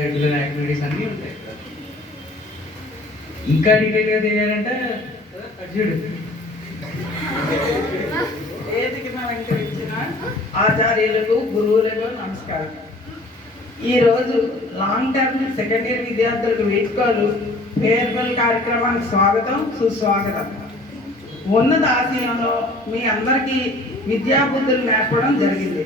Activities అన్నీ ఉంటాయి. ఇంకా డీటెయిల్గా తెలియాలంటే చూడు వేదిక అలంకరించిన ఆచార్యులకు గురువులకు నమస్కారం. ఈరోజు లాంగ్ టర్మ్ సెకండ్ ఇయర్ విద్యార్థులకు వేడుకలు ఫేర్వెల్ కార్యక్రమానికి స్వాగతం సుస్వాగతం. ఉన్నత ఆశయంలో మీ అందరికీ విద్యాబుద్ధులు నేర్పడం జరిగింది.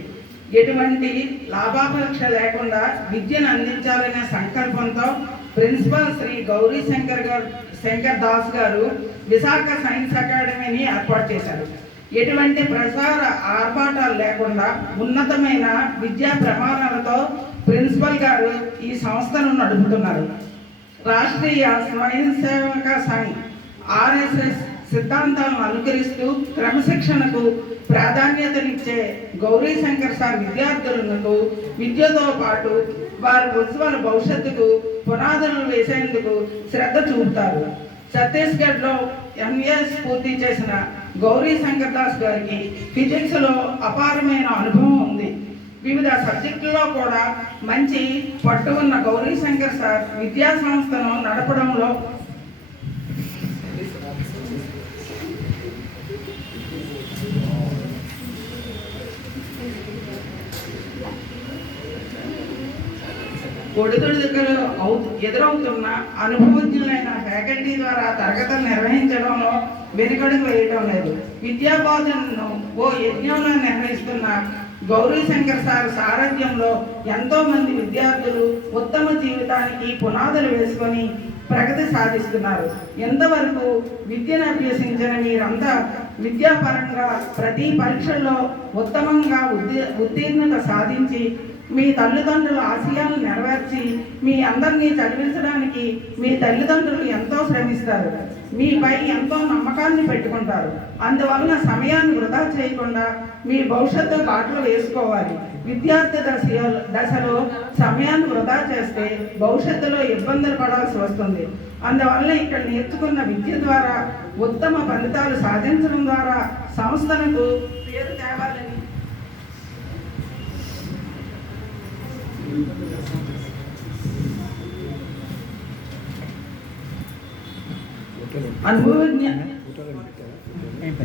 ఎటువంటి లాభాపేక్ష లేకుండా విద్యను అందించాలనే సంకల్పంతో ప్రిన్సిపల్ శ్రీ గౌరీ శంకర్ దాస్ గారు విశాఖ సైన్స్ అకాడమీని ఏర్పాటు చేశారు. ఎటువంటి ప్రసార ఆర్భాటాలు లేకుండా ఉన్నతమైన విద్యా ప్రమాణాలతో ప్రిన్సిపల్ గారు ఈ సంస్థను నడుపుతున్నారు. రాష్ట్రీయ స్వయం సేవక సంఘ్ RSS సిద్ధాంతాలను అనుకరిస్తూ క్రమశిక్షణకు ప్రాధాన్యతనిచ్చే గౌరీ శంకర్ సార్ విద్యార్థులకు విద్యతో పాటు వారి ఉజ్వల భవిష్యత్తుకు పునాదులు వేసేందుకు శ్రద్ధ చూపుతారు. ఛత్తీస్గఢ్లో MAS పూర్తి చేసిన గౌరీ శంకర్ దాస్ గారికి ఫిజిక్స్లో అపారమైన అనుభవం ఉంది. వివిధ సబ్జెక్టుల్లో కూడా మంచి పట్టు ఉన్న గౌరీ శంకర్ సార్ విద్యా సంస్థను నడపడంలో ఒడిదుడుకులు ఎదురవుతున్న అనుభవజ్ఞులైన ఫ్యాకల్టీ ద్వారా తరగతులు నిర్వహించడంలో వెనుకడుగు వేయటం లేదు. విద్యా బోధనను ఓ యజ్ఞంలో నిర్వహిస్తున్న గౌరీ శంకర్ సార్ సారథ్యంలో ఎంతో మంది విద్యార్థులు ఉత్తమ జీవితానికి పునాదులు వేసుకొని ప్రగతి సాధిస్తున్నారు. ఎంతవరకు విద్యను అభ్యసించిన మీరంతా విద్యాపరంగా ప్రతి పరీక్షల్లో ఉత్తమంగా ఉత్తీర్ణత సాధించి మీ తల్లిదండ్రుల ఆశయాలను నెరవేర్చి మీ అందరినీ చదివించడానికి మీ తల్లిదండ్రులు ఎంతో శ్రమిస్తారు. మీపై ఎంతో నమ్మకాన్ని పెట్టుకుంటారు. అందువలన సమయాన్ని వృధా చేయకుండా మీ భవిష్యత్తు బాటలు వేసుకోవాలి. విద్యార్థి దశలో సమయాన్ని వృధా చేస్తే భవిష్యత్తులో ఇబ్బందులు పడాల్సి వస్తుంది. అందువల్ల ఇక్కడ నేర్చుకున్న విద్య ద్వారా ఉత్తమ ఫలితాలు సాధించడం ద్వారా సంస్థలకు పేరు తేవాలని అనుభవజ్ఞ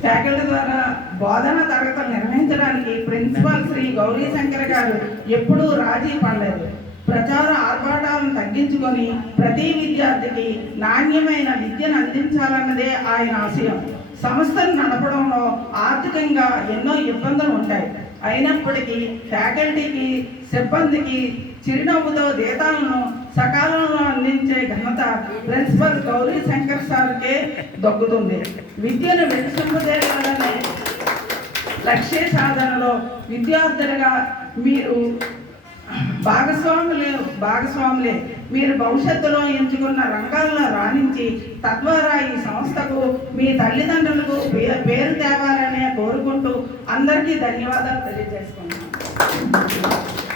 ఫ్యాకల్టీ ద్వారా బోధన తరగతులు నిర్వహించడానికి ప్రిన్సిపాల్ శ్రీ గౌరీ శంకర్ గారు ఎప్పుడూ రాజీ పడలేదు. ప్రచార ఆర్భాటాలను తగ్గించుకొని ప్రతి విద్యార్థికి నాణ్యమైన విద్యను అందించాలన్నదే ఆయన ఆశయం. సంస్థను నడపడంలో ఆర్థికంగా ఎన్నో ఇబ్బందులు ఉంటాయి. అయినప్పటికీ ఫ్యాకల్టీకి సిబ్బందికి చిరునవ్వుతో జీతాలను సకాలంలో అందించే ఘనత ప్రిన్సిపల్ గౌరీ శంకర్ సార్కే దక్కుతుంది. విద్యను వినిసింపజేయాలనే లక్ష్య సాధనలో విద్యార్థులుగా మీరు భాగస్వాములే. మీరు భవిష్యత్తులో ఎంచుకున్న రంగాల్లో రాణించి తద్వారా ఈ సంస్థకు మీ తల్లిదండ్రులకు పేరు తేవాలనే కోరుకుంటూ అందరికీ ధన్యవాదాలు తెలియజేసుకుంటున్నాను.